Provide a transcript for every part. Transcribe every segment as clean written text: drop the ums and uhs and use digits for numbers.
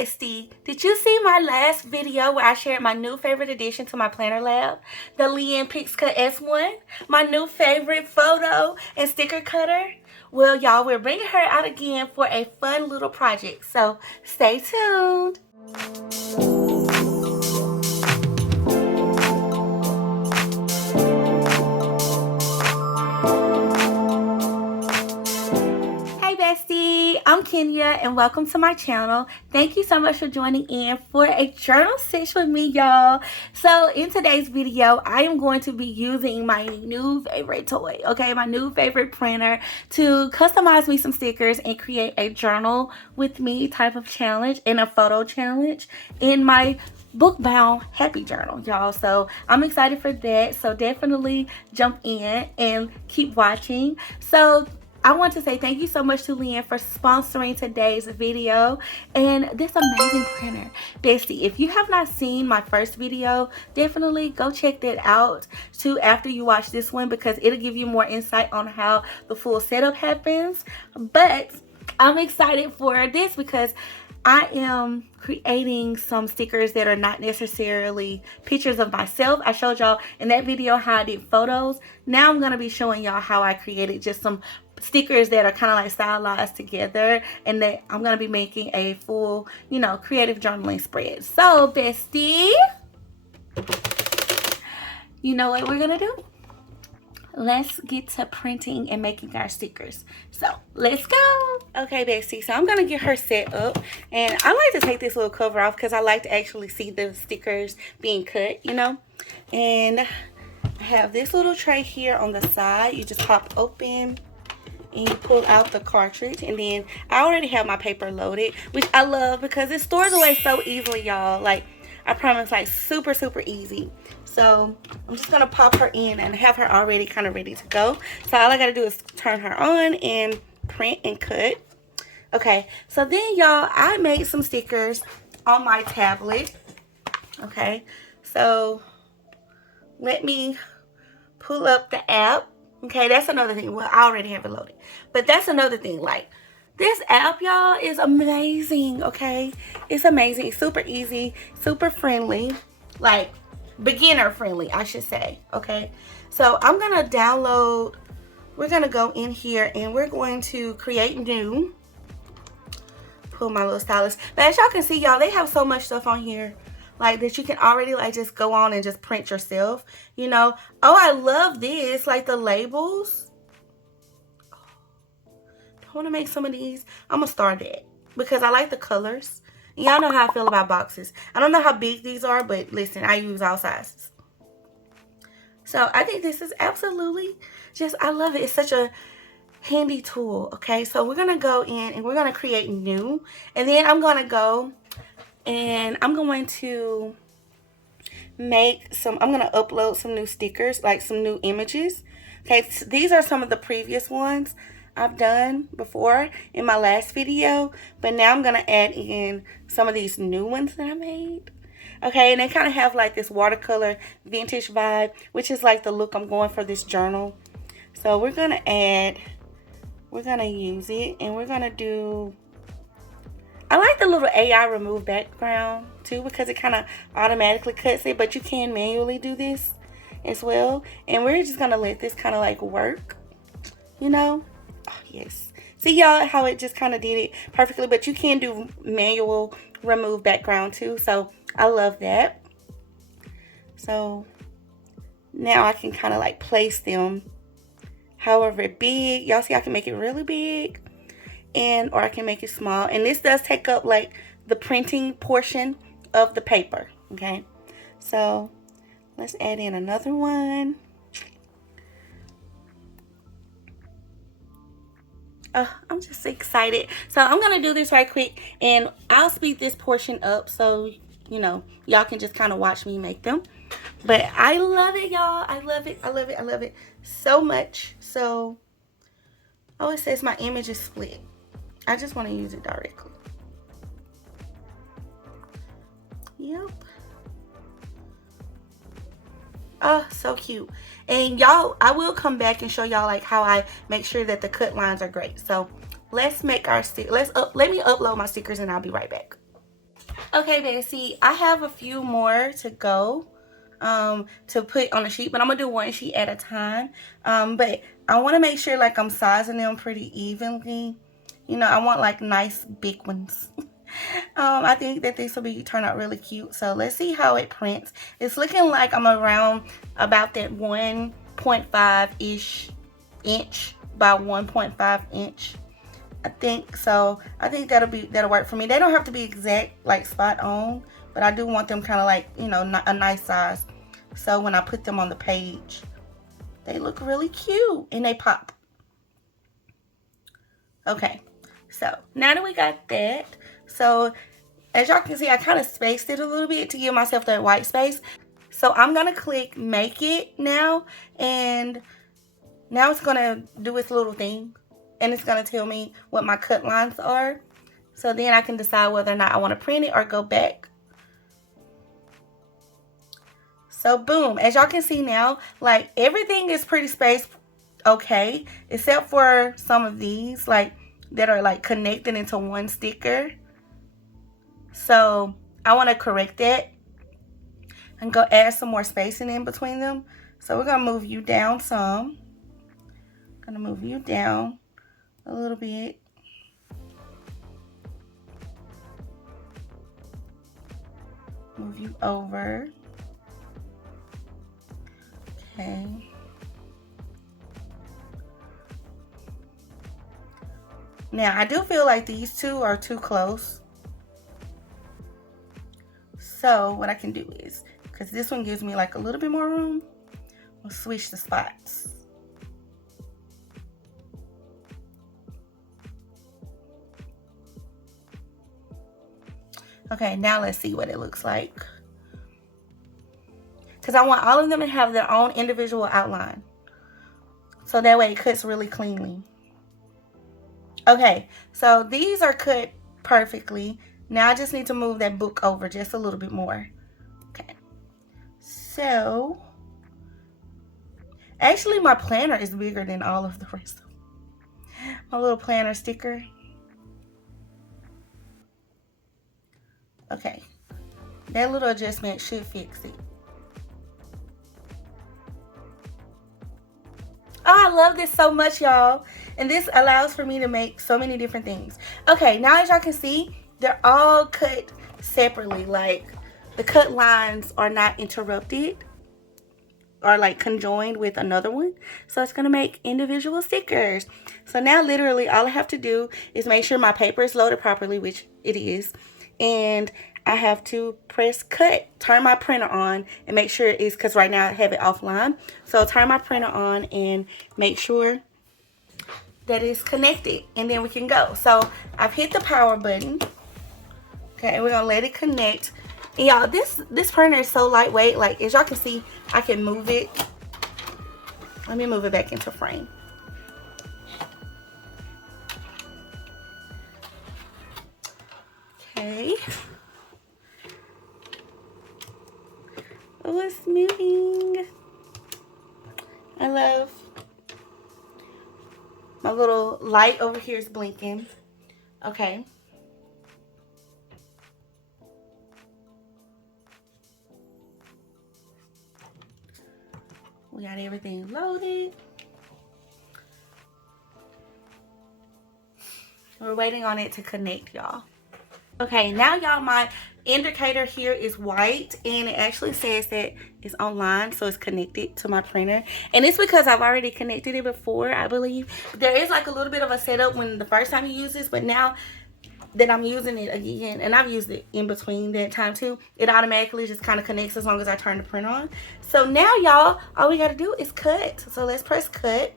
bestie, did you see my last video where I shared my new favorite addition to my planner lab? The Liene PixCut S1, my new favorite photo and sticker cutter? Well, y'all, we're bringing her out again for a fun little project, so stay tuned. Bestie, I'm Kenya and welcome to my channel. Thank you so much for joining in for a journal session with me, y'all. So in today's video, I am going to be using my new favorite toy, okay, my new favorite printer to customize me some stickers and create a journal with me type of challenge and a photo challenge in my book bound happy journal, y'all. So I'm excited for that, so definitely jump in and keep watching. So I want to say thank you so much to Liene for sponsoring today's video and this amazing printer. Bestie, if you have not seen my first video, definitely go check that out too after you watch this one, because it'll give you more insight on how the full setup happens. But I'm excited for this because I am creating some stickers that are not necessarily pictures of myself. I showed y'all in that video how I did photos. Now I'm going to be showing y'all how I created just some stickers that are kind of like stylized together, and that I'm going to be making a full, you know, creative journaling spread. So, bestie, you know what we're going to do? Let's get to printing and making our stickers. So let's go. Okay, bestie, so I'm gonna get her set up, and I like to take this little cover off because I like to actually see the stickers being cut, you know. And I have this little tray here on the side. You just pop open and you pull out the cartridge, and then I already have my paper loaded, which I love because it stores away so easily, y'all. Like, I promise, like super easy. So I'm just gonna pop her in and have her already kind of ready to go. So all I gotta do is turn her on and print and cut. Okay, so then y'all, I made some stickers on my tablet. Okay, so let me pull up the app. Okay, that's another thing. Well, I already have it loaded, but that's another thing. Like, this app, y'all, is amazing. Okay, it's amazing. It's super easy, super friendly, like beginner friendly, I should say. Okay, so I'm gonna download. We're gonna go in here and we're going to create new. Pull my little stylus. But as y'all can see, y'all, they have so much stuff on here, like, that you can already like just go on and just print yourself, you know. Oh, I love this, like the labels. I want to make some of these. I'm gonna start that because I like the colors. Y'all know how I feel about boxes. I don't know how big these are, but listen, I use all sizes. So I think this is absolutely just, I love it. It's such a handy tool. Okay, so we're gonna go in and we're gonna create new, and then I'm gonna go and I'm going to make some, I'm gonna upload some new stickers, like some new images. Okay, so these are some of the previous ones I've done before in my last video, but now I'm gonna add in some of these new ones that I made. Okay, and they kind of have like this watercolor vintage vibe, which is like the look I'm going for this journal. So we're gonna use it, and we're gonna do, I like the little AI remove background too, because it kind of automatically cuts it, but you can manually do this as well. And we're just gonna let this kind of like work, you know. Oh, yes, see y'all how it just kind of did it perfectly, but you can do manual remove background too, so I love that. So now I can kind of like place them however big. Y'all see I can make it really big, and or I can make it small, and this does take up like the printing portion of the paper. Okay, so let's add in another one. I'm just excited. So I'm gonna do this right quick, and I'll speed this portion up so, you know, y'all can just kind of watch me make them. But I love it, y'all. I love it. I love it. I love it so much. So, oh, it says my image is split. I just want to use it directly. Yep. Oh, so cute. And y'all, I will come back and show y'all like how I make sure that the cut lines are great. So let's make our stick. Let me upload my stickers and I'll be right back. Okay, Bessie, I have a few more to go to put on the sheet, but I'm gonna do one sheet at a time. But I want to make sure like I'm sizing them pretty evenly. You know, I want like nice big ones. I think that this will turn out really cute. So let's see how it prints. It's looking like I'm around about that 1.5-ish inch by 1.5 inch. I think so. I think that'll work for me. They don't have to be exact, like spot on, but I do want them kind of like, you know, a nice size. So when I put them on the page, they look really cute and they pop. Okay, so now that we got that, so as y'all can see, I kind of spaced it a little bit to give myself that white space. So I'm gonna click make it now, and now it's gonna do its little thing, and it's gonna tell me what my cut lines are. So then I can decide whether or not I want to print it or go back. So boom, as y'all can see now, like everything is pretty spaced okay, except for some of these like that are like connected into one sticker. So I want to correct that and go add some more spacing in between them. So we're gonna move you down some. Gonna move you down a little bit. Move you over. Okay. Now I do feel like these two are too close. So what I can do is, because this one gives me like a little bit more room, I'll switch the spots. Okay, now let's see what it looks like. Because I want all of them to have their own individual outline. So that way it cuts really cleanly. Okay, so these are cut perfectly. Now I just need to move that book over just a little bit more. Okay, so actually my planner is bigger than all of the rest of them. My little planner sticker. Okay, that little adjustment should fix it. Oh, I love this so much, y'all. And this allows for me to make so many different things. Okay, now as y'all can see, they're all cut separately. Like the cut lines are not interrupted or like conjoined with another one. So it's gonna make individual stickers. So now literally all I have to do is make sure my paper is loaded properly, which it is. And I have to press cut, turn my printer on, and make sure it's, because right now I have it offline. So turn my printer on and make sure that it's connected, and then we can go. So I've hit the power button. Okay, we're gonna let it connect. And y'all, this printer is so lightweight. Like as y'all can see, I can move it. Let me move it back into frame. Okay. Oh, it's moving. I love my little light over here is blinking. Okay. We got everything loaded. We're waiting on it to connect, y'all. Okay, now y'all, my indicator here is white, and it actually says that it's online, so it's connected to my printer. And it's because I've already connected it before, I believe. There is like a little bit of a setup when the first time you use this, but now that I'm using it again, and I've used it in between that time too, it automatically just kind of connects as long as I turn the printer on. So now y'all, all we gotta do is cut. So let's press cut.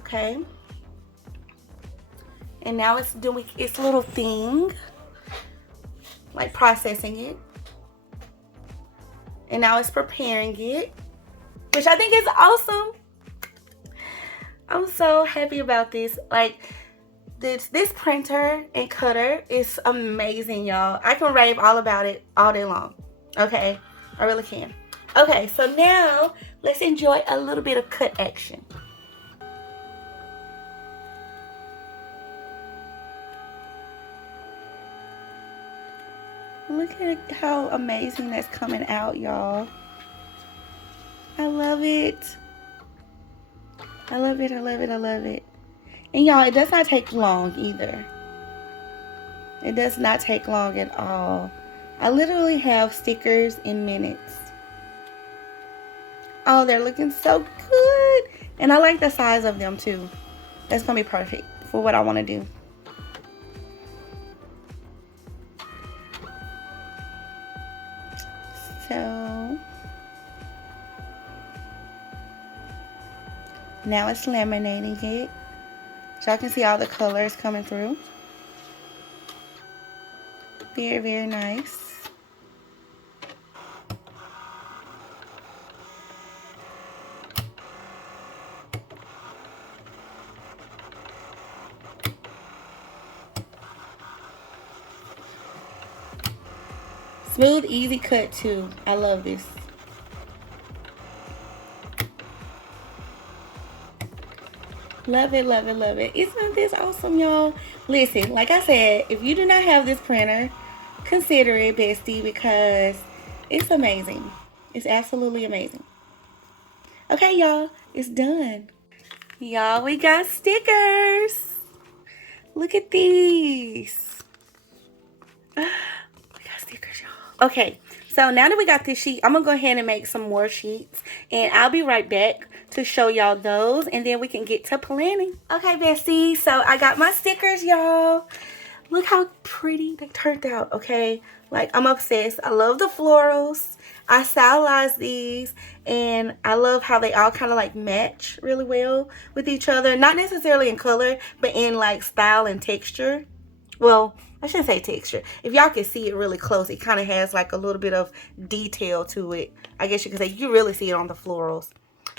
Okay. And now it's doing its little thing, like processing it. And now it's preparing it, which I think is awesome. I'm so happy about this. Like this printer and cutter is amazing, y'all. I can rave all about it all day long. Okay, I really can. Okay, so now let's enjoy a little bit of cut action. Look at how amazing that's coming out, y'all. I love it. I love it, I love it, I love it. And y'all, it does not take long either. It does not take long at all. I literally have stickers in minutes. Oh, they're looking so good. And I like the size of them too. That's gonna be perfect for what I wanna do. So now it's laminating it. So I can see all the colors coming through. Very, very nice. Smooth, easy cut too. I love this. Love it, love it, love it. Isn't this awesome, y'all? Listen, like I said, if you do not have this printer, consider it, bestie, because it's amazing. It's absolutely amazing. Okay, y'all, it's done. Y'all, we got stickers. Look at these. We got stickers, y'all. Okay, so now that we got this sheet, I'm gonna go ahead and make some more sheets, and I'll be right back to show y'all those, and then we can get to planning. Okay, bestie, so I got my stickers, y'all. Look how pretty they turned out, okay? Like, I'm obsessed. I love the florals. I stylized these, and I love how they all kind of like match really well with each other. Not necessarily in color, but in like style and texture. Well, I shouldn't say texture. If y'all can see it really close, it kind of has like a little bit of detail to it. I guess you could say you really see it on the florals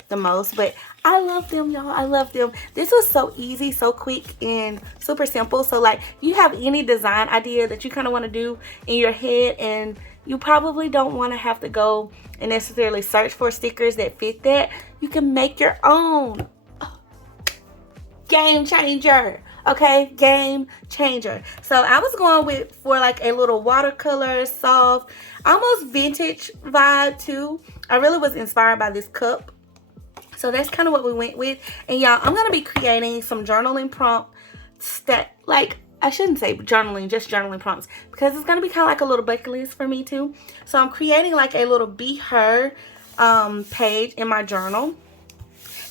the most, but I love them, y'all. I love them. This was so easy, so quick, and super simple. So like, you have any design idea that you kind of want to do in your head, and you probably don't want to have to go and necessarily search for stickers that fit that. You can make your own. Game changer. Okay, game changer. So I was going for like a little watercolor, soft, almost vintage vibe too. I really was inspired by this cup. So that's kind of what we went with. And y'all, I'm going to be creating some journaling prompts that, like, I shouldn't say journaling, just journaling prompts, because it's going to be kind of like a little bucket list for me too. So I'm creating like a little Be Her page in my journal.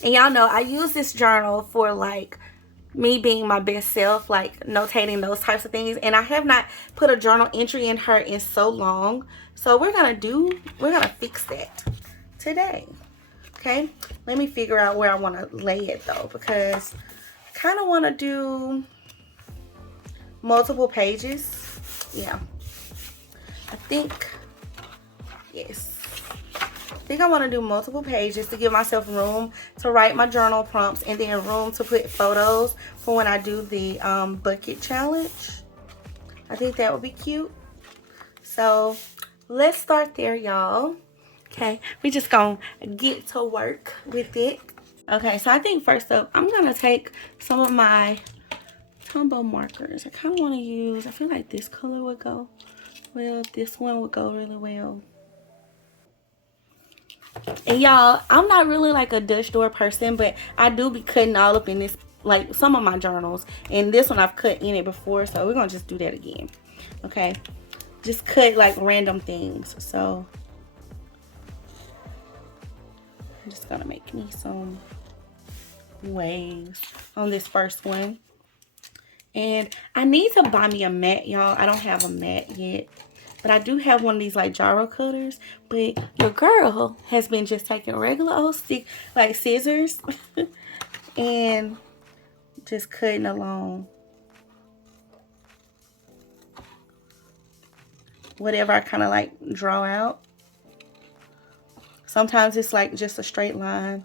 And y'all know I use this journal for like me being my best self, like notating those types of things. And I have not put a journal entry in her in so long. So we're going to fix that today. Okay, let me figure out where I want to lay it though, because I kind of want to do multiple pages. Yeah, I think, yes, I think I want to do multiple pages to give myself room to write my journal prompts, and then room to put photos for when I do the bucket challenge. I think that would be cute. So let's start there, y'all. Okay, we just gonna get to work with it. Okay, so I think first up, I'm gonna take some of my Tombow markers. I kind of want to use, I feel like this color would go well. This one would go really well. And y'all, I'm not really like a Dutch door person, but I do be cutting all up in this, like some of my journals. And this one I've cut in it before, so we're gonna just do that again. Okay, just cut like random things. So I'm just gonna make me some waves on this first one. And I need to buy me a mat, y'all. I don't have a mat yet, but I do have one of these like gyro cutters. But your girl has been just taking regular old stick, like scissors, and just cutting along whatever I kind of like draw out. Sometimes it's like just a straight line.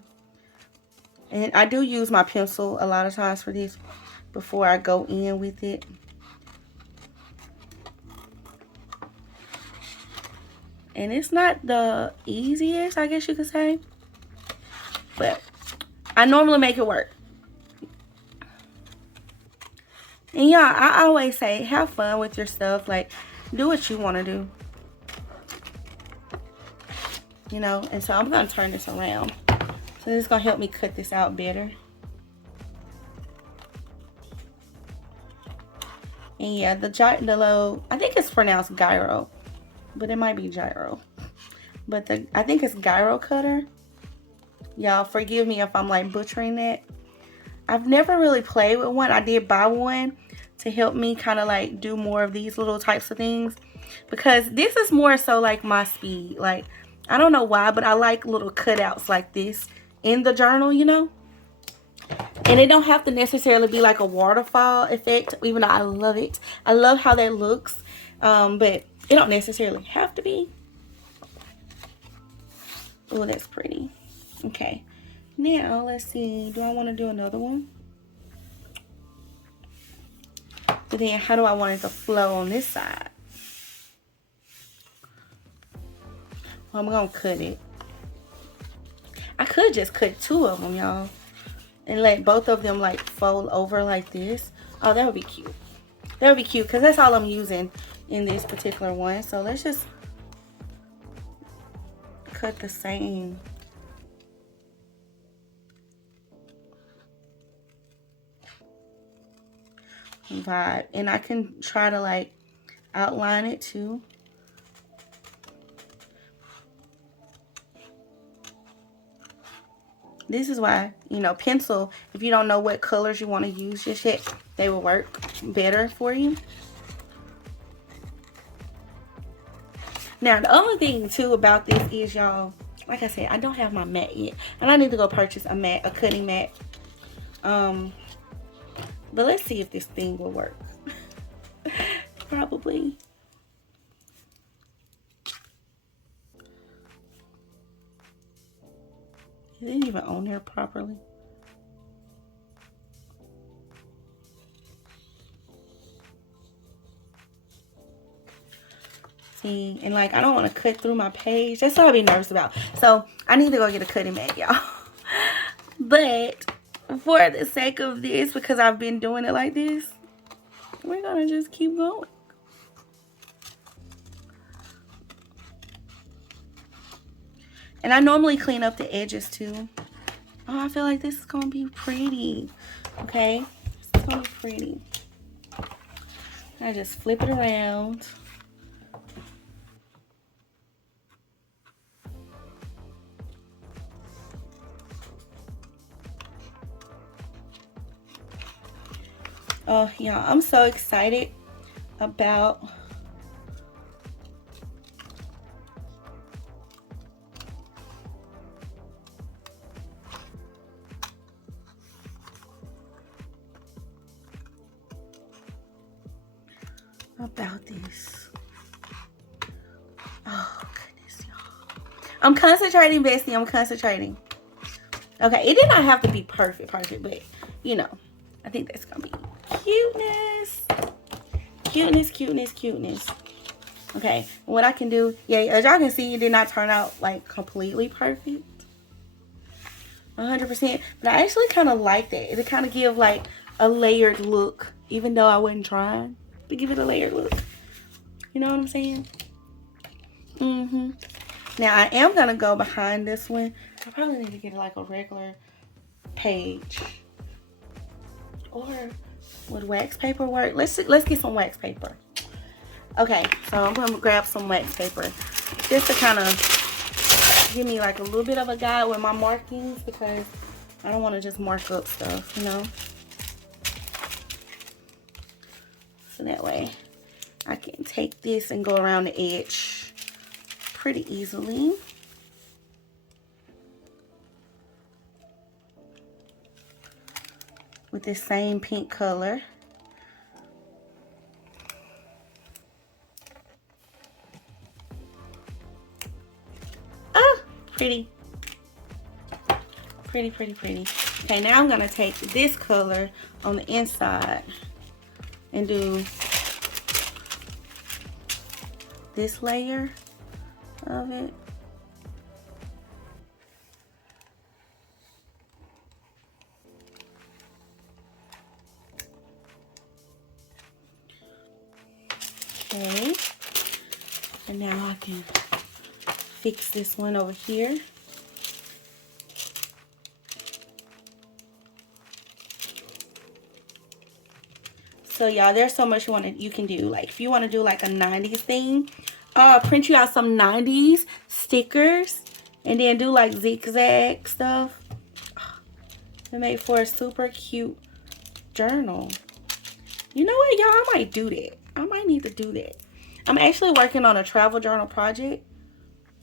And I do use my pencil a lot of times for this before I go in with it. And it's not the easiest, I guess you could say, but I normally make it work. And yeah, I always say have fun with your stuff. Like, do what you want to do. You know, and so I'm going to turn this around. So this is going to help me cut this out better. And yeah, the low, I think it's pronounced gyro, but it might be gyro. But I think it's gyro cutter. Y'all forgive me if I'm like butchering that. I've never really played with one. I did buy one to help me kind of like do more of these little types of things, because this is more so like my speed. Like, I don't know why, but I like little cutouts like this in the journal, you know. And it don't have to necessarily be like a waterfall effect, even though I love it. I love how that looks, but it don't necessarily have to be. Oh, that's pretty. Okay, now let's see. Do I want to do another one? But then how do I want it to flow on this side? Well, I'm gonna cut it. I could just cut two of them, y'all, and let both of them like fold over like this. Oh, that would be cute. That would be cute, because that's all I'm using in this particular one. So let's just cut the same. Vibe. And I can try to like outline it too. This is why, you know, pencil, if you don't know what colors you want to use just yet, they will work better for you. Now, the only thing too about this is, y'all, like I said, I don't have my mat yet, and I need to go purchase a mat, a cutting mat. But let's see if this thing will work. Probably. Is it even on there properly? See, and like I don't want to cut through my page. That's what I'll be nervous about. So I need to go get a cutting mat, y'all. But for the sake of this, because I've been doing it like this, we're gonna just keep going. And I normally clean up the edges too. Oh, I feel like this is gonna be pretty. Okay, this is gonna be pretty. I just flip it around. Oh, y'all, I'm so excited about this. Oh, goodness, y'all. I'm concentrating, Bestie. I'm concentrating. Okay, it did not have to be perfect, but, you know, I think that's going to be cuteness. Cuteness. Okay, what I can do, yeah, as y'all can see, it did not turn out, like, completely perfect. 100%. But I actually kind of like that. It kind of give, like, a layered look, even though I wasn't trying to give it a layered look. You know what I'm saying? Now, I am going to go behind this one. I probably need to get, like, a regular page. Or would wax paper work? Let's get some wax paper. Okay, so I'm going to grab some wax paper just to kind of give me, like, a little bit of a guide with my markings, because I don't want to just mark up stuff, you know? So that way I can take this and go around the edge pretty easily. With this same pink color. Ah, pretty. Pretty. Okay, now I'm gonna take this color on the inside and do this layer of it. Okay. And now I can fix this one over here. So y'all, there's so much you can do. Like if you want to do like a 90s theme, print you out some 90s stickers and then do like zigzag stuff. It made for a super cute journal. You know what, y'all? I might do that. I might need to do that. I'm actually working on a travel journal project.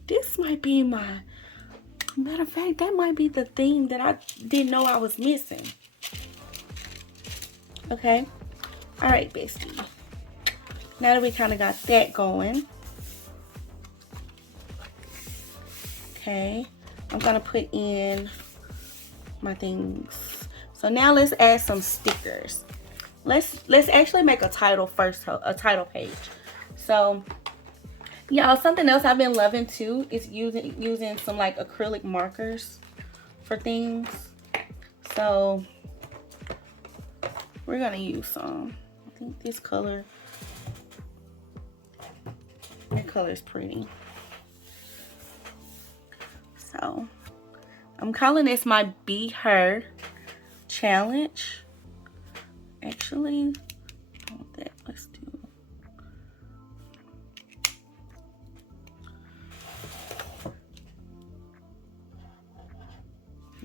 This might be my, matter of fact, that might be the theme that I didn't know I was missing. Okay. All right, bestie. Now that we kind of got that going. Okay. I'm going to put in my things. So now let's add some stickers. Let's actually make a title first, a title page. So y'all, something else I've been loving too is using some like acrylic markers for things. So we're gonna use some. I think this color, that color is pretty. So I'm calling this my Be Her challenge. Actually, I want that. Let's do.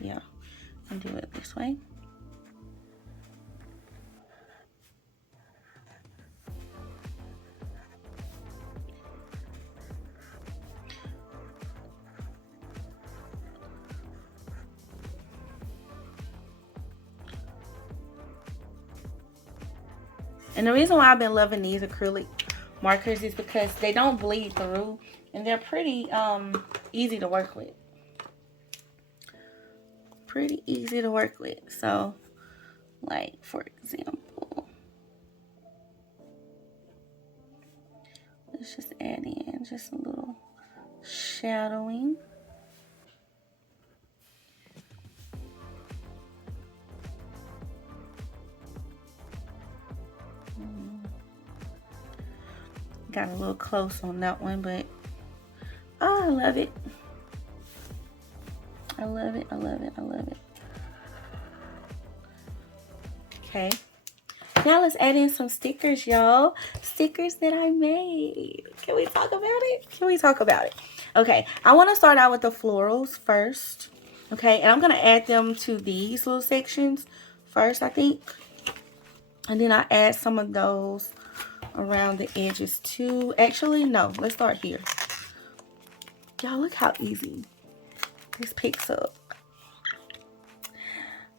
Yeah, I'll do it this way. And the reason why I've been loving these acrylic markers is because they don't bleed through and they're pretty easy to work with. Pretty easy to work with. So, like for example, let's just add in just a little shadowing. Got a little close on that one, but oh, I love it. I love it, I love it, I love it. Okay. Now let's add in some stickers, y'all. Stickers that I made. Can we talk about it? Can we talk about it? Okay, I want to start out with the florals first. Okay, and I'm going to add them to these little sections first, I think. And then I add some of those around the edges too. Actually, no, let's start here. Y'all, look how easy this picks up.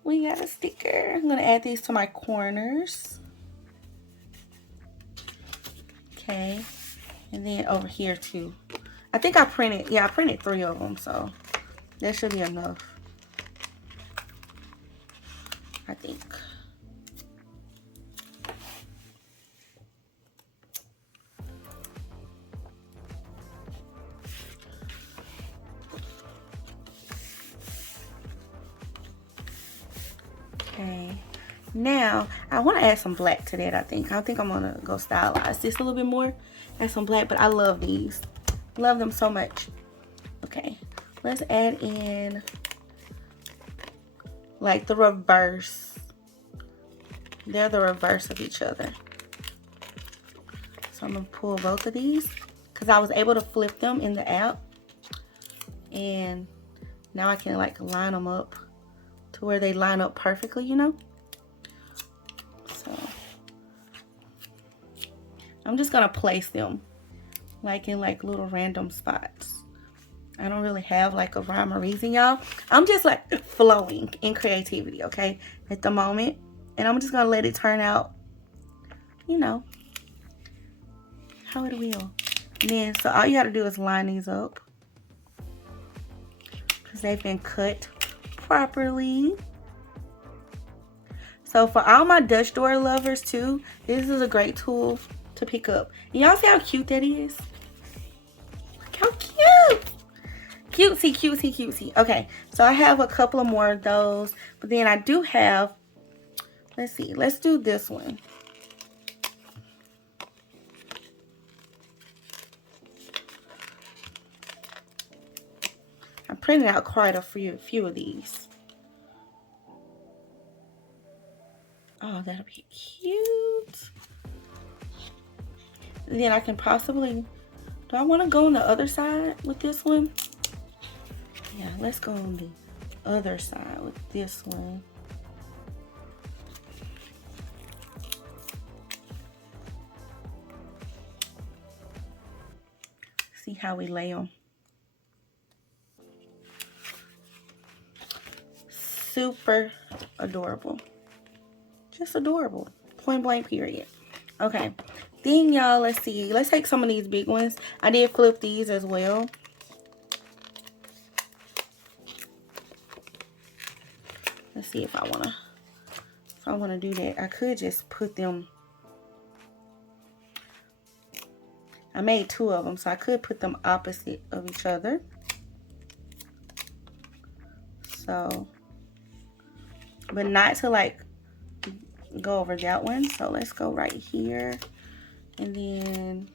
We got a sticker. I'm going to add these to my corners. Okay. And then over here too. I think I printed 3 of them, so that should be enough. I think. Okay, now I want to add some black to that. I think I'm gonna go stylize this a little bit more, add some black, but I love these, love them so much. Okay, let's add in like the reverse. They're the reverse of each other, so I'm gonna pull both of these because I was able to flip them in the app, and now I can like line them up to where they line up perfectly, you know. So I'm just gonna place them like in like little random spots. I don't really have like a rhyme or reason, y'all. I'm just like flowing in creativity, okay, at the moment, and I'm just gonna let it turn out, you know, how it will. And then so all you gotta do is line these up because they've been cut properly. So for all my Dutch door lovers too, this is a great tool to pick up. And y'all see how cute that is? Look how cute! Cutesy, cutesy, cutesy. Okay, so I have a couple of more of those, but then I do have, let's see, let's do this one. printed out quite a few of these. Oh, that'll be cute. And then I can possibly, do I want to go on the other side with this one? Yeah, let's go on the other side with this one. See how we lay them. Super adorable. Just adorable. Point blank period. Okay. Then y'all, let's see. Let's take some of these big ones. I did flip these as well. Let's see if I wanna do that. I could just put them. I made 2 of them, so I could put them opposite of each other. So, but not to like go over that one. So let's go right here. And then,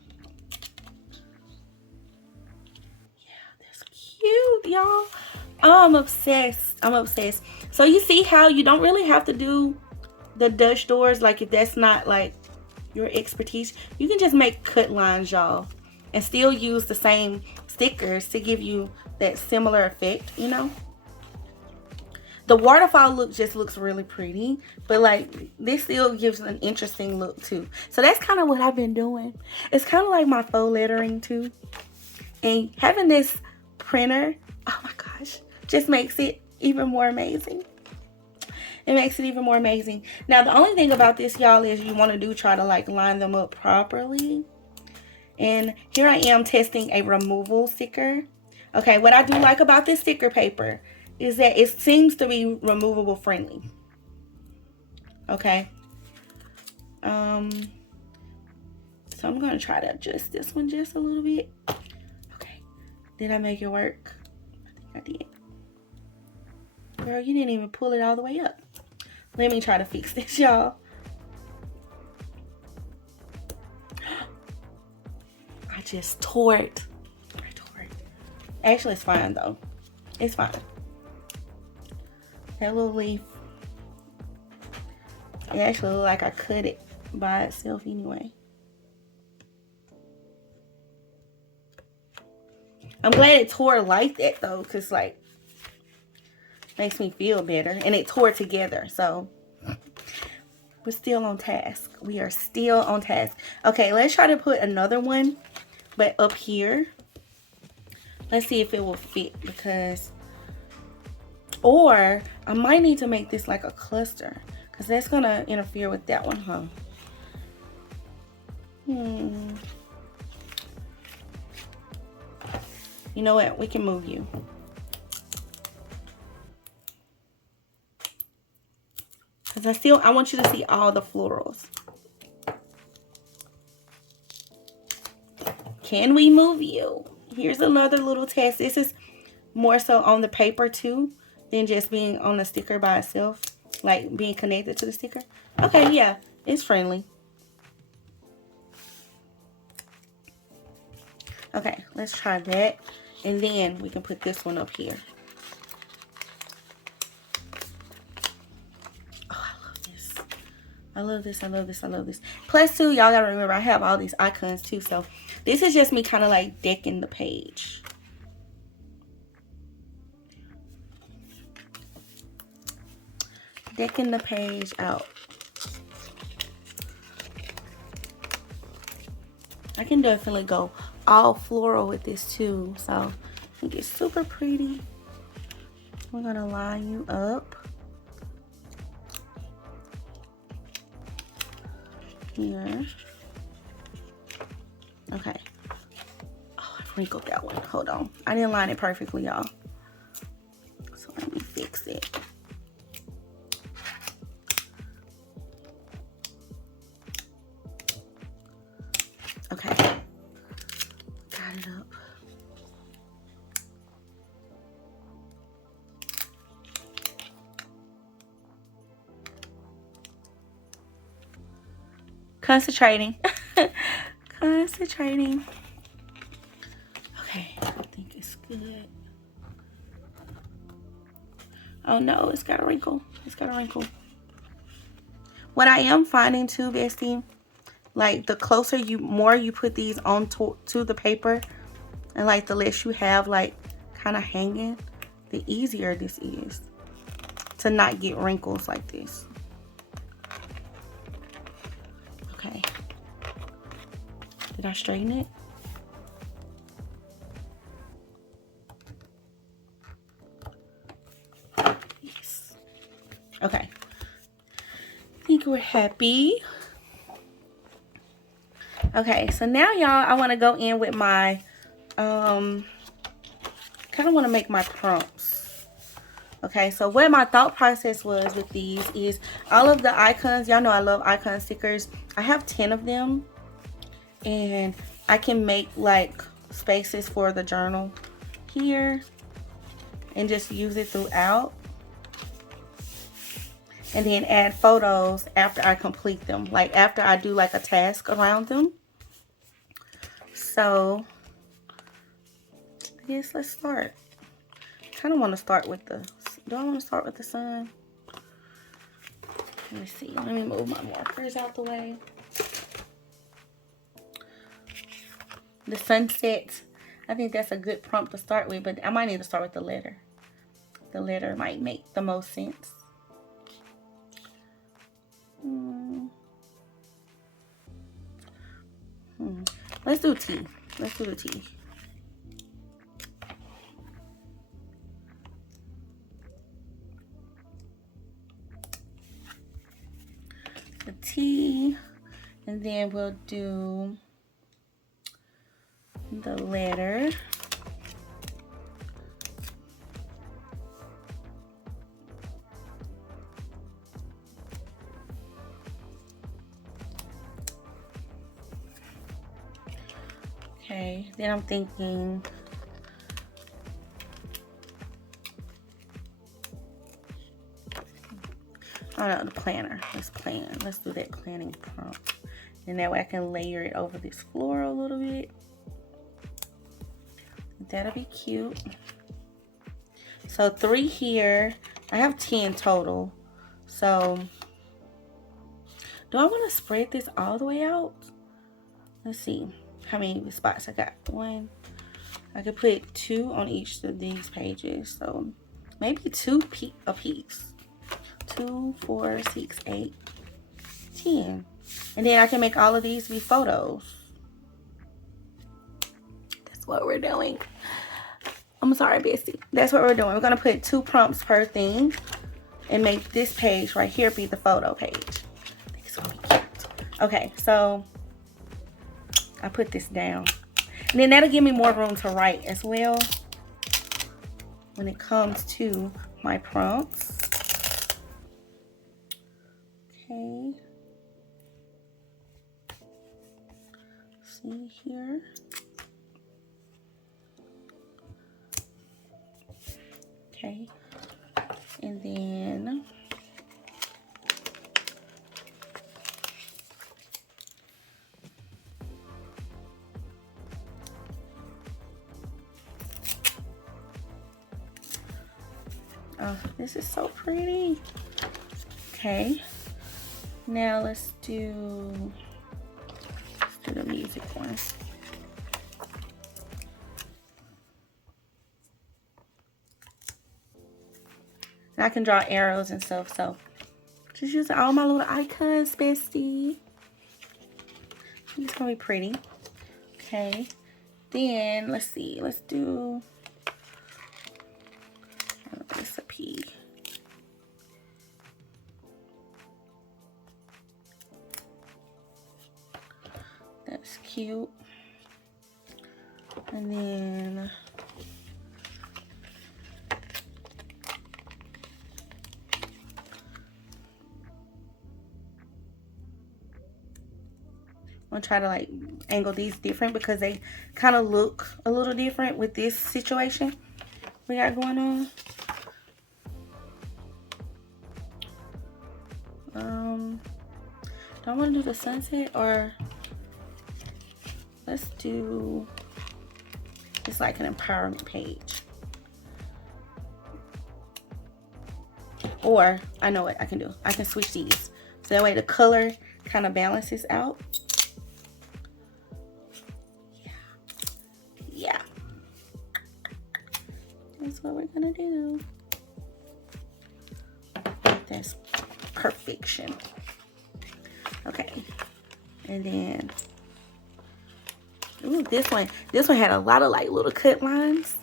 yeah, that's cute, y'all. Oh, I'm obsessed. I'm obsessed. So you see how you don't really have to do the Dutch doors, like if that's not like your expertise. You can just make cut lines, y'all, and still use the same stickers to give you that similar effect, you know. The waterfall look just looks really pretty, but like this still gives an interesting look too. So that's kind of what I've been doing. It's kind of like my faux lettering too. And having this printer, oh my gosh, just makes it even more amazing. It makes it even more amazing. Now the only thing about this, y'all, is you want to try to like line them up properly. And here I am testing a removal sticker. Okay, what I do like about this sticker paper is that it seems to be removable friendly. Okay. So I'm going to try to adjust this one just a little bit. Okay. Did I make it work? I think I did. Girl, you didn't even pull it all the way up. Let me try to fix this, y'all. I just tore it. I tore it. Actually, it's fine though. It's fine. That little leaf, it actually looked like I cut it by itself anyway. I'm glad it tore like that though, because like makes me feel better, and it tore together. So we're still on task. We are still on task. Okay, let's try to put another one, but up here. Let's see if it will fit, because, or I might need to make this like a cluster, because that's gonna interfere with that one, huh? You know what? We can move you. Because I want you to see all the florals. Can we move you? Here's another little test. This is more so on the paper too than just being on the sticker by itself, like being connected to the sticker. Okay, yeah, it's friendly. Okay, let's try that, and then we can put this one up here. Oh, I love this. I love this. I love this. I love this. Plus too, y'all gotta remember I have all these icons too, so this is just me kind of like decking the page. Decking the page out. I can definitely go all floral with this too, so I think it's super pretty. We're gonna line you up here. Okay. Oh, I wrinkled that one. Hold on. I didn't line it perfectly, y'all. So let me fix it. Okay. Got it up. Concentrating. Concentrating. Okay, I think it's good. Oh no, it's got a wrinkle. It's got a wrinkle. What I am finding too, bestie, like the closer more you put these on to the paper, and like the less you have like kind of hanging, the easier this is to not get wrinkles like this. Okay. Did I straighten it? Yes. Okay. I think we're happy. Okay, so now y'all, I want to go in with my kind of want to make my prompts. Okay, so what my thought process was with these is all of the icons. Y'all know I love icon stickers. I have 10 of them, and I can make like spaces for the journal here and just use it throughout, and then add photos after I complete them, like after I do like a task around them. So I guess let's start. Kind of want to start with the, do I want to start with the sun? Let me see. Let me move my markers out the way. The sunset. I think that's a good prompt to start with, but I might need to start with the letter. The letter might make the most sense. Let's do T. Let's do the T. The T, and then we'll do the letter. Okay, then I'm thinking I don't know, the planner. Let's plan. Let's do that planning prompt. And that way I can layer it over this floor a little bit. That'll be cute. So 3 here. I have 10 total. So do I want to spread this all the way out? Let's see how many spots I got. 1. I could put 2 on each of these pages. So maybe 2 a piece. 2, 4, 6, 8, 10. And then I can make all of these be photos. That's what we're doing. I'm sorry, Bestie. That's what we're doing. We're going to put 2 prompts per thing and make this page right here be the photo page. I think it's going to be cute. Okay, so I put this down. And then that'll give me more room to write as well when it comes to my prompts. Okay. See here. Okay. And then oh, this is so pretty. Okay. Now let's do the music one. And I can draw arrows and stuff, so just using all my little icons, bestie. It's gonna be pretty. Okay. Then let's see. Let's do this a P. That's cute. And then I'm gonna try to like angle these different because they kind of look a little different with this situation we got going on. Do I want to do the sunset, or let's do, it's like an empowerment page. Or I know what I can do. I can switch these. So that way the color kind of balances out. Yeah. That's what we're gonna do. That's perfection. Okay. And then, ooh, this one had a lot of like little cut lines.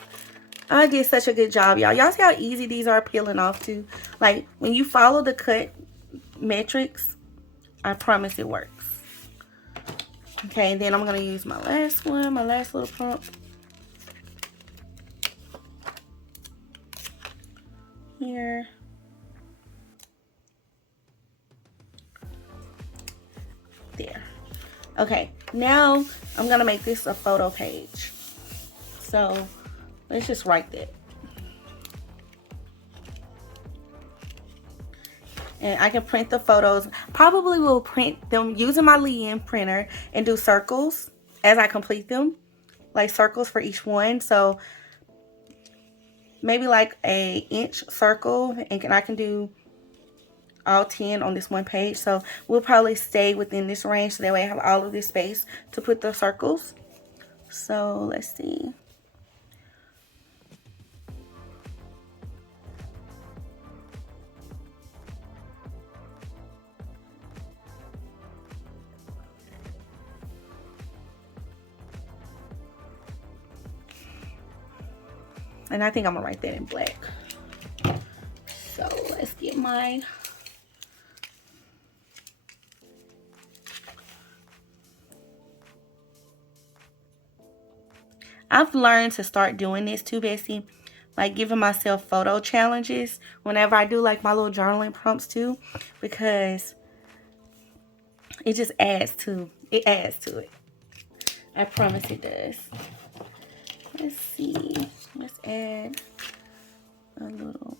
I did such a good job, y'all. Y'all see how easy these are peeling off too? Like when you follow the cut metrics, I promise it works. Okay, and then I'm gonna use my last one, my last little prompt. Here. There. Okay, now I'm gonna make this a photo page. So let's just write that. And I can print the photos. Probably will print them using my Liene printer and do circles as I complete them. Like circles for each one. So maybe like a inch circle, and I can do all 10 on this one page. So we'll probably stay within this range so that way I have all of this space to put the circles. So let's see. And I think I'm gonna write that in black. So let's get my I've learned to start doing this too, Bessie. Like giving myself photo challenges whenever I do like my little journaling prompts too, because it just adds to it. I promise it does. Let's see. Let's add a little.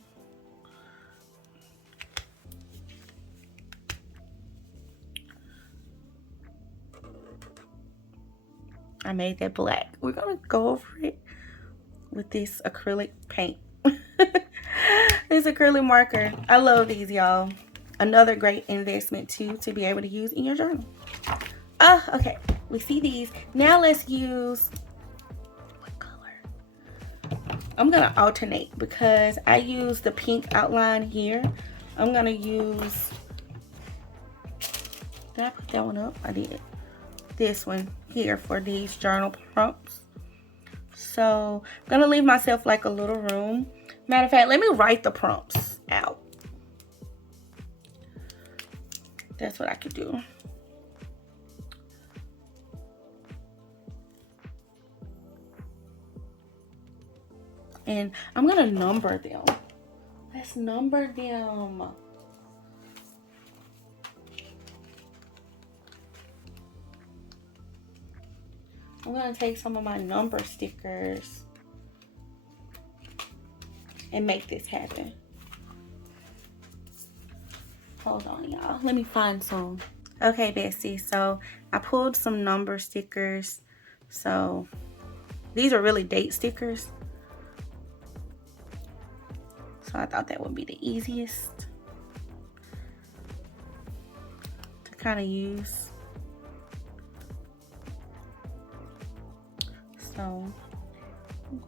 I made that black. We're gonna go over it with this acrylic paint. This acrylic marker. I love these, y'all. Another great investment too to be able to use in your journal. Okay. We see these. Now let's use, what color? I'm gonna alternate because I use the pink outline here. I'm gonna use, did I put that one up? I did. This one here for these journal prompts. So I'm gonna leave myself like a little room. Matter of fact, let me write the prompts out. That's what I could do. And I'm gonna number them. Let's number them. I'm gonna take some of my number stickers and make this happen. Hold on, y'all. Let me find some. Okay, Bessie. So I pulled some number stickers. So these are really date stickers. So I thought that would be the easiest to kind of use. So I'm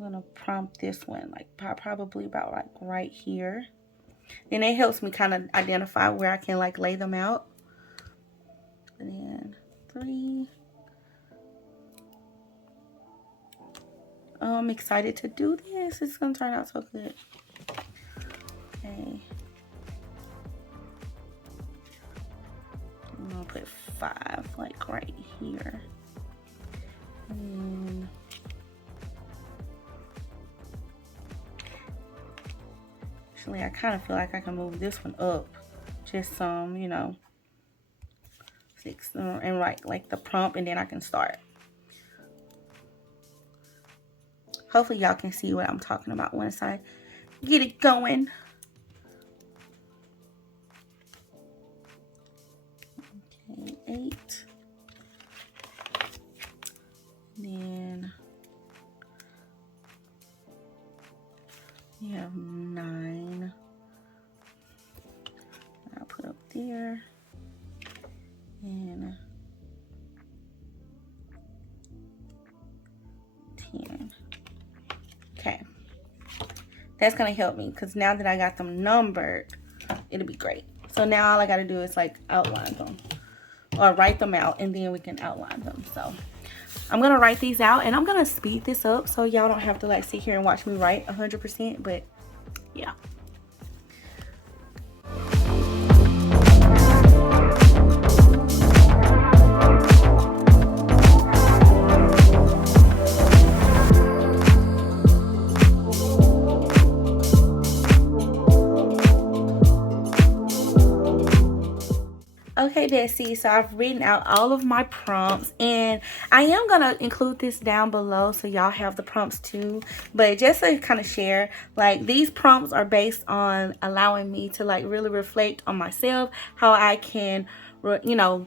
gonna prompt this one like probably about like right here. Then it helps me kind of identify where I can like lay them out. And then 3. I'm excited to do this. It's gonna turn out so good. Okay. I'm gonna put 5 like right here. And actually, I kind of feel like I can move this one up just some, you know, 6 and write like the prompt, and then I can start. Hopefully y'all can see what I'm talking about once I get it going. Okay, 8. Then here. And 10. Okay. That's going to help me because now that I got them numbered, it'll be great. So now all I got to do is like outline them or write them out, and then we can outline them. So I'm going to write these out, and I'm going to speed this up so y'all don't have to like sit here and watch me write 100%, but yeah. Okay, Bestie, so I've written out all of my prompts, and I am going to include this down below so y'all have the prompts too. But just to kind of share, like, these prompts are based on allowing me to like really reflect on myself, how I can, you know,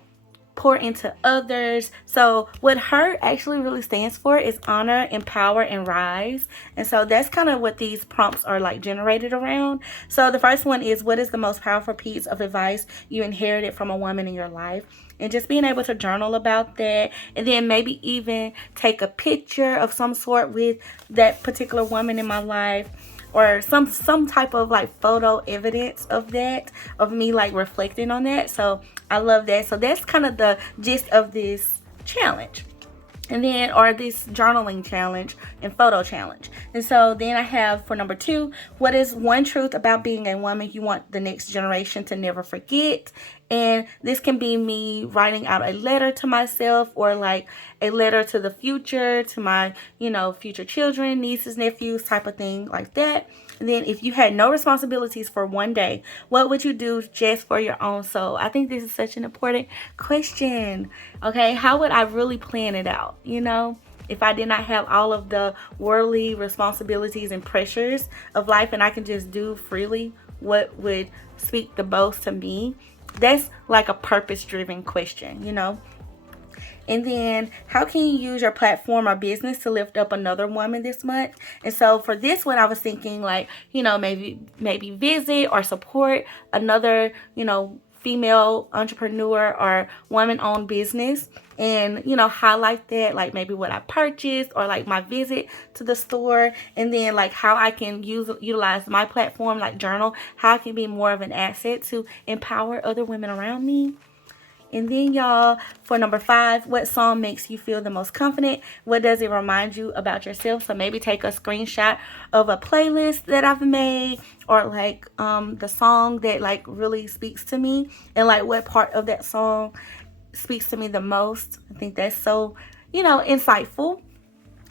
pour into others. So what HER actually really stands for is honor, empower, and rise. And so that's kind of what these prompts are like generated around. So the first one is, what is the most powerful piece of advice you inherited from a woman in your life? And just being able to journal about that, and then maybe even take a picture of some sort with that particular woman in my life, or some type of like photo evidence of that, of me like reflecting on that. So I love that. So that's kind of the gist of this challenge. And then, or this journaling challenge and photo challenge. And so then I have for number 2, what is one truth about being a woman you want the next generation to never forget? And this can be me writing out a letter to myself, or like a letter to the future, to my, you know, future children, nieces, nephews, type of thing like that. And then, if you had no responsibilities for one day, what would you do just for your own soul? I think this is such an important question. Okay, how would I really plan it out? You know, if I did not have all of the worldly responsibilities and pressures of life, and I can just do freely what would speak the most to me? That's like a purpose-driven question, you know. And then, how can you use your platform or business to lift up another woman this month? And so for this one, I was thinking like, you know, maybe visit or support another, you know, female entrepreneur or woman-owned business, and, you know, highlight that, like maybe what I purchased, or like my visit to the store, and then like how I can utilize my platform, like journal, how I can be more of an asset to empower other women around me. And then, y'all, for number 5, what song makes you feel the most confident? What does it remind you about yourself? So maybe take a screenshot of a playlist that I've made, or like the song that like really speaks to me, and like what part of that song speaks to me the most. I think that's so, you know, insightful.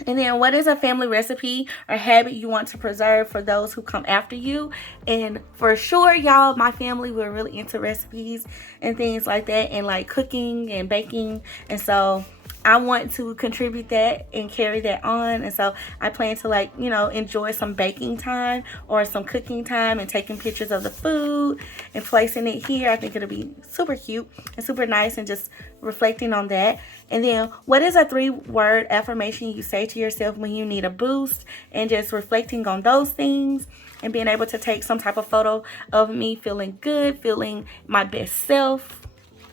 And then, what is a family recipe or habit you want to preserve for those who come after you? And for sure, y'all, my family, we're really into recipes and things like that, and like cooking and baking. And so I want to contribute that and carry that on. And so I plan to, like, you know, enjoy some baking time or some cooking time, and taking pictures of the food and placing it here. I think it'll be super cute and super nice, and just reflecting on that. And then, what is a 3-word affirmation you say to yourself when you need a boost? And just reflecting on those things, and being able to take some type of photo of me feeling good, feeling my best self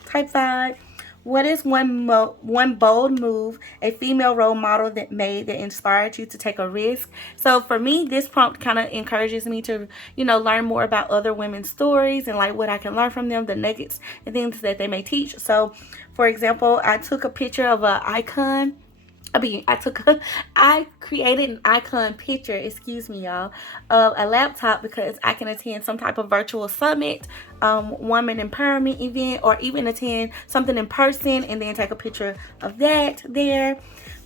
type vibe. What is one bold move a female role model that made that inspired you to take a risk? So for me, this prompt kind of encourages me to, you know, learn more about other women's stories, and like what I can learn from them, the nuggets and things that they may teach. So for example, I took a picture of an icon. I created an icon picture, excuse me, y'all, of a laptop, because I can attend some type of virtual summit, woman empowerment event, or even attend something in person, and then take a picture of that there.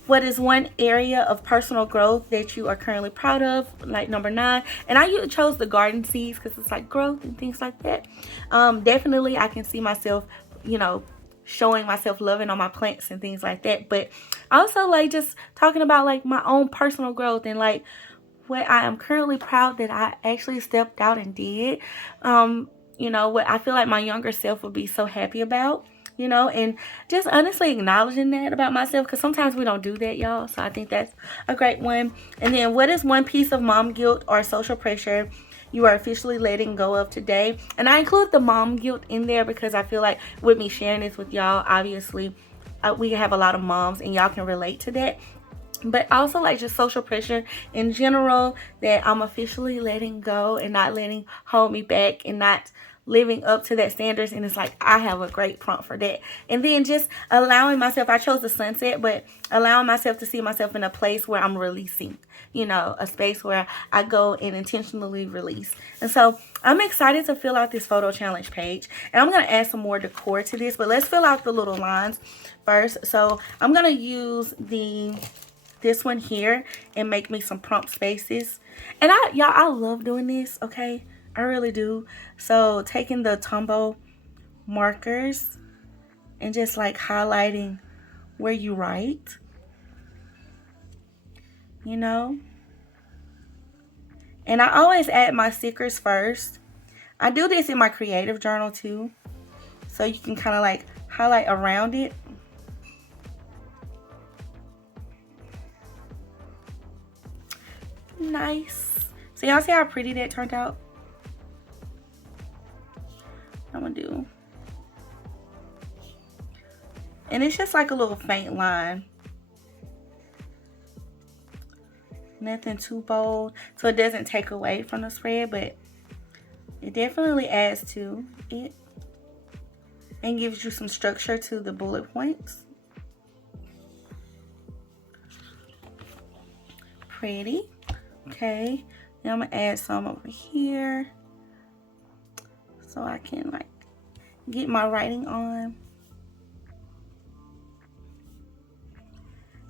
What is one area of personal growth that you are currently proud of? Like number 9. And I chose the garden seeds because it's like growth and things like that. Definitely I can see myself, you know, showing myself loving on my plants and things like that. But also like just talking about like my own personal growth, and like what I am currently proud that I actually stepped out and did. You know, what I feel like my younger self would be so happy about, you know, and just honestly acknowledging that about myself, because sometimes we don't do that, y'all. So I think that's a great one. And then, what is one piece of mom guilt or social pressure you are officially letting go of today. And I include the mom guilt in there because I feel like with me sharing this with y'all, obviously we have a lot of moms and y'all can relate to that. But also like just social pressure in general, that I'm officially letting go and not letting hold me back and not living up to that standards. And it's like I have a great prompt for that. And then just allowing myself, I chose the sunset, but allowing myself to see myself in a place where I'm releasing, you know, a space where I go and intentionally release. And so I'm excited to fill out this photo challenge page, and I'm going to add some more decor to this, but let's fill out the little lines first. So I'm going to use this one here and make me some prompt spaces. And I love doing this, okay? I really do. So taking the Tombow markers and just like highlighting where you write, you know. And I always add my stickers first. I do this in my creative journal too, so you can kind of like highlight around it. Nice. So y'all see how pretty that turned out? I'm gonna do, and it's just like a little faint line, nothing too bold, so it doesn't take away from the spread, but it definitely adds to it and gives you some structure to the bullet points. Pretty. Okay, now I'm gonna add some over here so I can like get my writing on.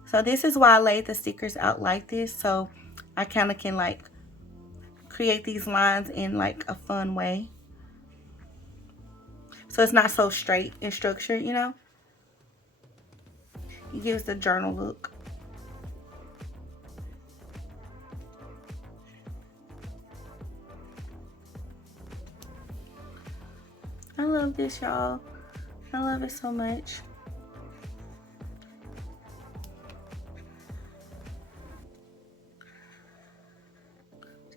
So this is why I laid the stickers out like this, so I kind of can like create these lines in like a fun way, so it's not so straight and structured, you know. It gives the journal look. I love this, y'all. I love it so much.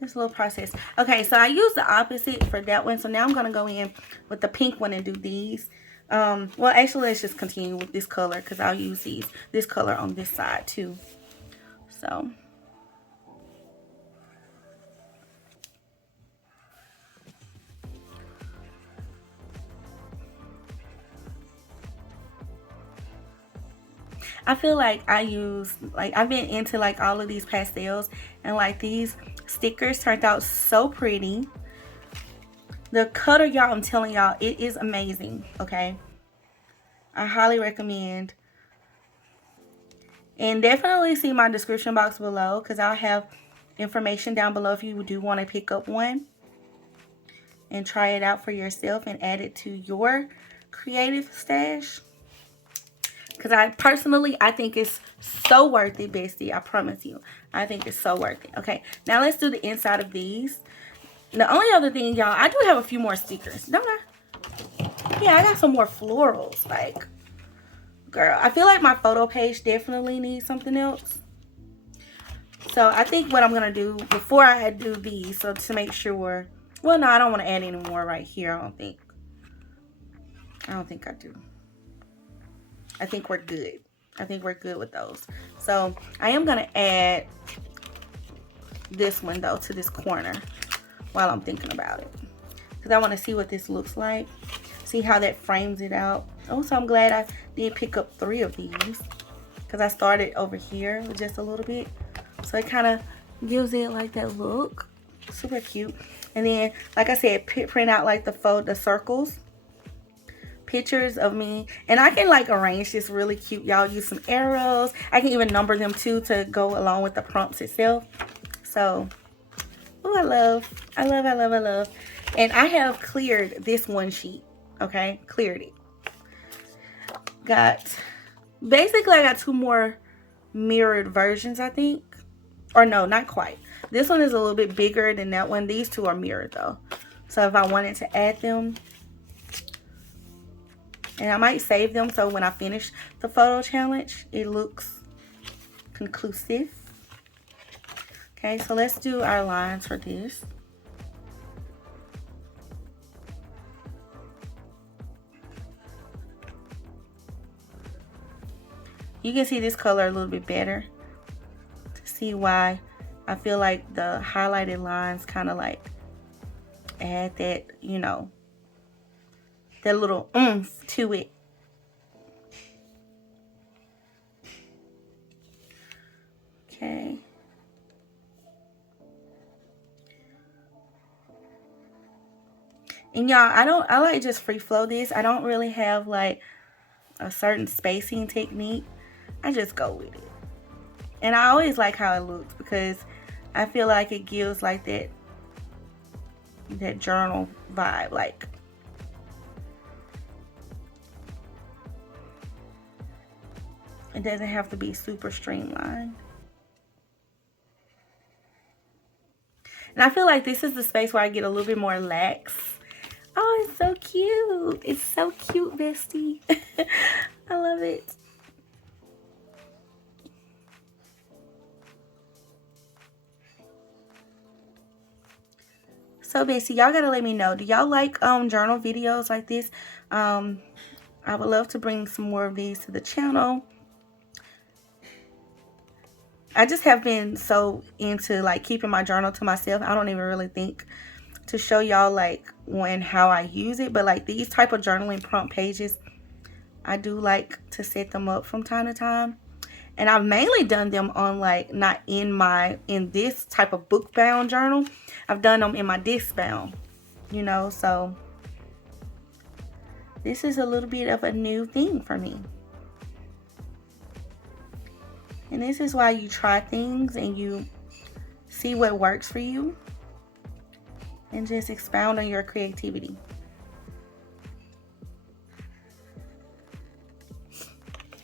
Just a little process. Okay, so I used the opposite for that one. So now I'm going to go in with the pink one and do these. Well, actually, let's just continue with this color because I'll use this color on this side too. So I feel like I've been into like all of these pastels, and like these stickers turned out so pretty. The cutter, y'all, I'm telling y'all, it is amazing, okay? I highly recommend. And definitely see my description box below because I'll have information down below if you do want to pick up one and try it out for yourself and add it to your creative stash. Because I think it's so worth it, bestie. I promise you. I think it's so worth it. Okay, now let's do the inside of these. The only other thing, y'all, I do have a few more stickers, don't I? Yeah, I got some more florals. Like, girl, I feel like my photo page definitely needs something else. So I think what I'm going to do before I do these, so to make sure, well, no, I don't want to add any more right here, I don't think I do. I think we're good. I think we're good with those. So I am going to add this one, though, to this corner while I'm thinking about it. Because I want to see what this looks like. See how that frames it out. Oh, so I'm glad I did pick up 3 of these. Because I started over here with just a little bit. So it kind of gives it like that look. Super cute. And then, like I said, print out like the circles. Pictures of me, and I can like arrange this really cute, y'all. Use some arrows. I can even number them too to go along with the prompts itself. So, oh, I love. And I have cleared this one sheet. Okay, cleared it. Basically I got 2 more mirrored versions, I think. Or no, not quite. This one is a little bit bigger than that one. These 2 are mirrored though. So if I wanted to add them, and I might save them so when I finish the photo challenge, it looks conclusive. Okay, so let's do our lines for this. You can see this color a little bit better to see why I feel like the highlighted lines kind of like add that, you know, that little oomph to it. Okay. And y'all, I like just free flow this. I don't really have like a certain spacing technique. I just go with it. And I always like how it looks because I feel like it gives like that journal vibe. Like, it doesn't have to be super streamlined. And I feel like this is the space where I get a little bit more lax. Oh, it's so cute. It's so cute, bestie. I love it. So bestie, y'all gotta let me know. Do y'all like journal videos like this? I would love to bring some more of these to the channel. I just have been so into like keeping my journal to myself. I don't even really think to show y'all like when how I use it, but like these type of journaling prompt pages, I do like to set them up from time to time. And I've mainly done them on like not in this type of book bound journal. I've done them in my disc bound, you know, so this is a little bit of a new thing for me. And this is why you try things and you see what works for you and just expound on your creativity.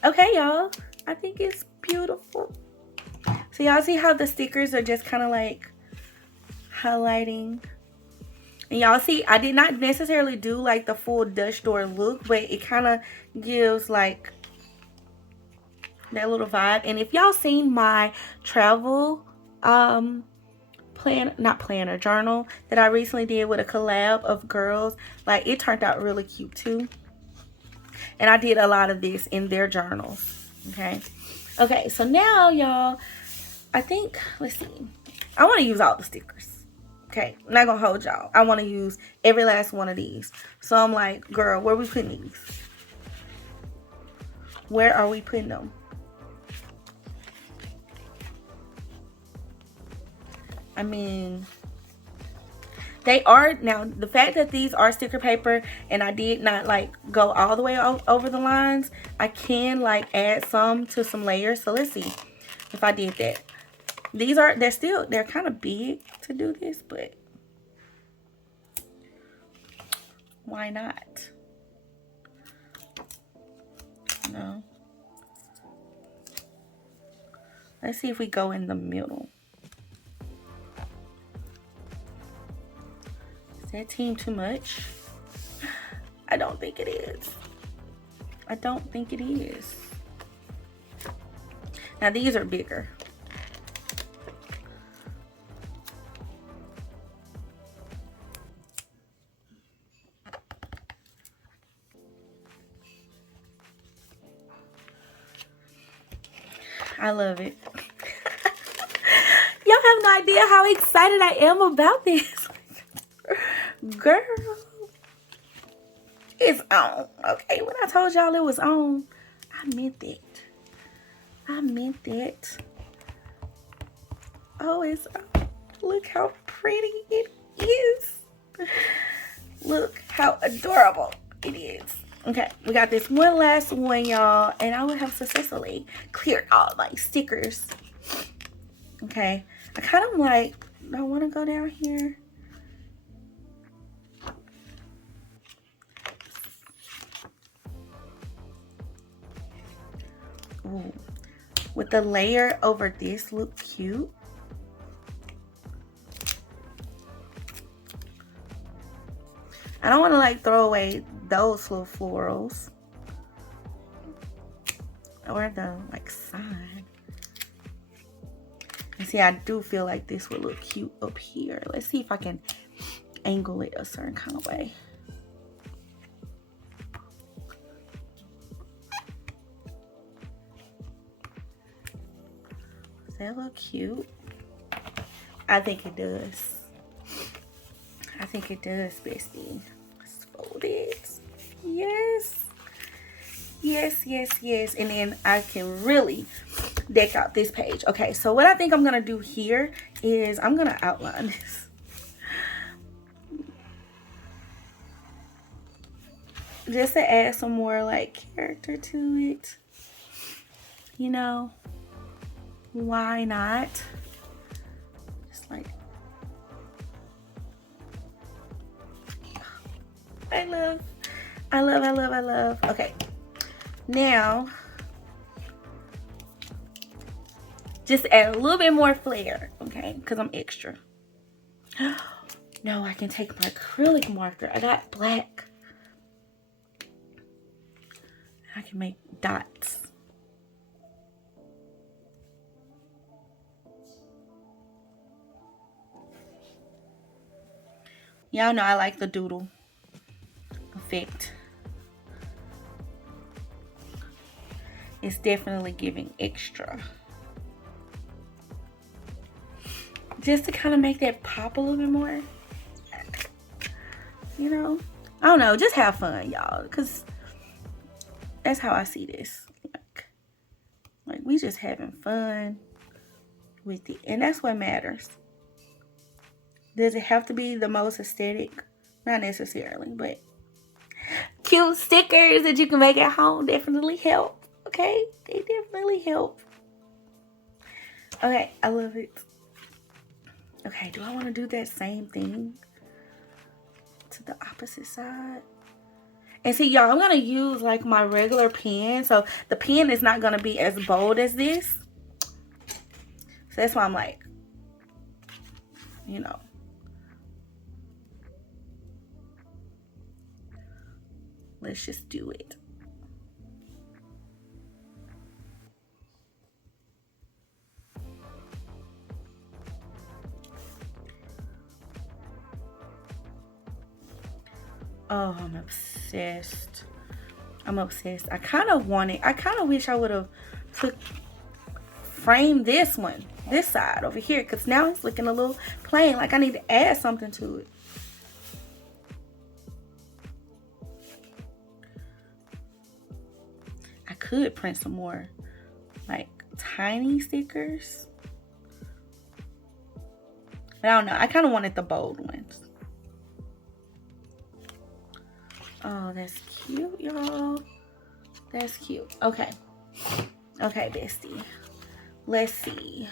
Okay, y'all, I think it's beautiful. So y'all see how the stickers are just kind of like highlighting. And y'all see, I did not necessarily do like the full Dutch door look, but it kind of gives like that little vibe. And if y'all seen my travel journal that I recently did with a collab of girls, like it turned out really cute too. And I did a lot of this in their journals. Okay, so now y'all, I think, let's see, I want to use all the stickers. Okay, I'm not gonna hold y'all. I want to use every last one of these. So I'm like, girl, where are we putting these? Where are we putting them? I mean, they are, now the fact that these are sticker paper and I did not like go all the way over the lines, I can like add some to some layers. So let's see if I did that. They're kind of big to do this, but why not? No. Let's see if we go in the middle. Is that team too much? I don't think it is. I don't think it is. Now these are bigger. I love it. Y'all have no idea how excited I am about this. Girl, it's on. Okay, when I told y'all it was on, I meant that. I meant that. Oh, it's on. Look how pretty it is. Look how adorable it is. Okay, we got this one last one, y'all, and I will have successfully cleared all my stickers. Okay, I kind of like, I want to go down here. Ooh. With the layer over this look cute. I don't want to like throw away those little florals or the like side. And see, I do feel like this would look cute up here. Let's see if I can angle it a certain kind of way. that look cute? I think it does. I think it does, bestie. Let's fold it. Yes. Yes, yes, yes. And then I can really deck out this page. Okay, so what I think I'm gonna do here is I'm gonna outline this. Just to add some more like character to it. You know, why not? Just like, I love. Okay, now just add a little bit more flair, okay? Because I'm extra. No, I can take my acrylic marker. I got black. I can make dots. Y'all know I like the doodle effect. It's definitely giving extra. Just to kind of make that pop a little bit more. You know? I don't know. Just have fun, y'all. Because that's how I see this. Like we just having fun with it. And that's what matters. Does it have to be the most aesthetic? Not necessarily, but cute stickers that you can make at home definitely help. Okay? They definitely help. Okay, I love it. Okay, do I want to do that same thing to the opposite side? And see, y'all, I'm going to use like my regular pen. So the pen is not going to be as bold as this. So that's why I'm like, you know. Let's just do it. Oh, I'm obsessed. I'm obsessed. I kind of wish I would have framed this one, this side over here, because now it's looking a little plain. Like I need to add something to it. I could print some more like tiny stickers. But I don't know. I kind of wanted the bold ones. Oh, that's cute, y'all. That's cute. Okay. Okay, bestie. Let's see.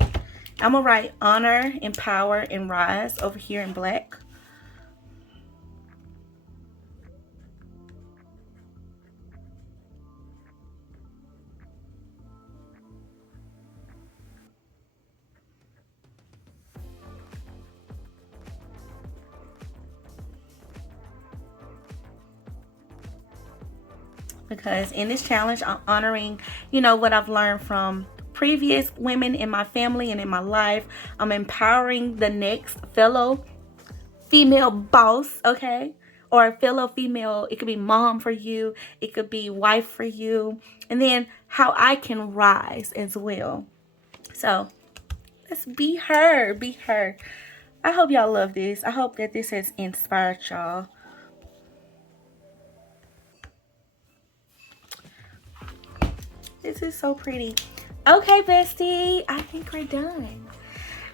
I'm going to write honor, empower, and rise over here in black. Because in this challenge, I'm honoring, you know, what I've learned from previous women in my family and in my life. I'm empowering the next fellow female boss, okay? Or a fellow female. It could be mom for you. It could be wife for you. And then how I can rise as well. So let's be her. Be her. I hope y'all love this. I hope that this has inspired y'all. This is so pretty. Okay, bestie, I think we're done.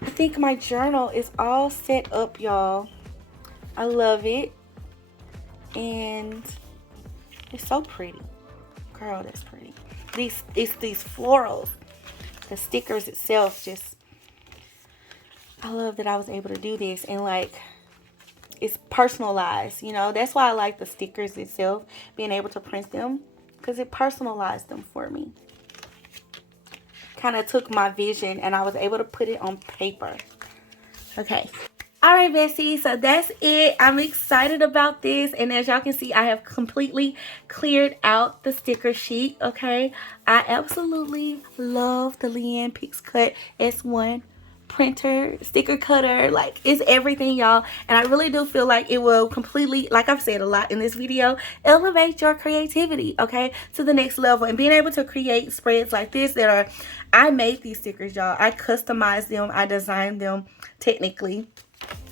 I think my journal is all set up, y'all. I love it. And it's so pretty. Girl, that's pretty. These florals, the stickers itself, just, I love that I was able to do this. And like, it's personalized, you know. That's why I like the stickers itself, being able to print them, because it personalized them for me. Kind of took my vision and I was able to put it on paper. Okay. All right, besties. So that's it. I'm excited about this. And as y'all can see, I have completely cleared out the sticker sheet. Okay. I absolutely love the Liene PixCut S1 printer, sticker cutter, like it's everything, y'all. And I really do feel like it will completely, like I've said a lot in this video, elevate your creativity, okay, to the next level. And being able to create spreads like this that are, I made these stickers, y'all. I customized them, I designed them technically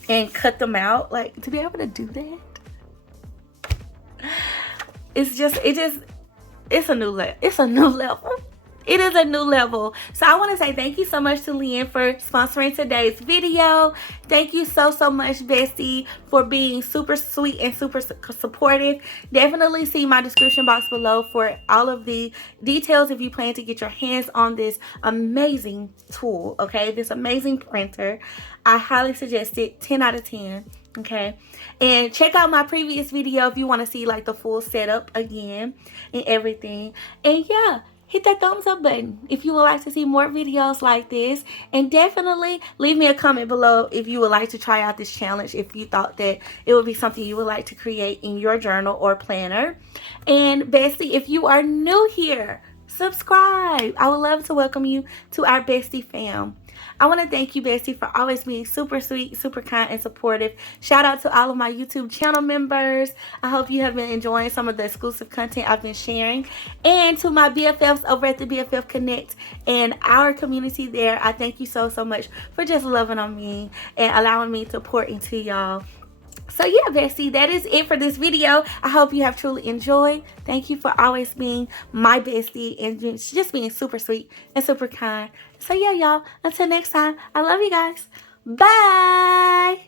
and cut them out. Like, to be able to do that, it's a new level. It's a new level. It is a new level. So I want to say thank you so much to Liene for sponsoring today's video. Thank you so much, Bestie, for being super sweet and super supportive. Definitely see my description box below for all of the details if you plan to get your hands on this amazing tool, okay? This amazing printer. I highly suggest it. 10 out of 10. Okay, and check out my previous video if you want to see like the full setup again and everything. And yeah, hit that thumbs up button if you would like to see more videos like this. And definitely leave me a comment below if you would like to try out this challenge, if you thought that it would be something you would like to create in your journal or planner. And Bestie, if you are new here, subscribe. I would love to welcome you to our Bestie fam. I want to thank you, Bestie, for always being super sweet, super kind, and supportive. Shout out to all of my YouTube channel members. I hope you have been enjoying some of the exclusive content I've been sharing. And to my BFFs over at the BFF Connect and our community there, I thank you so much for just loving on me and allowing me to pour into y'all. So yeah, Bestie, that is it for this video. I hope you have truly enjoyed. Thank you for always being my bestie and just being super sweet and super kind. So yeah, y'all, until next time, I love you guys. Bye.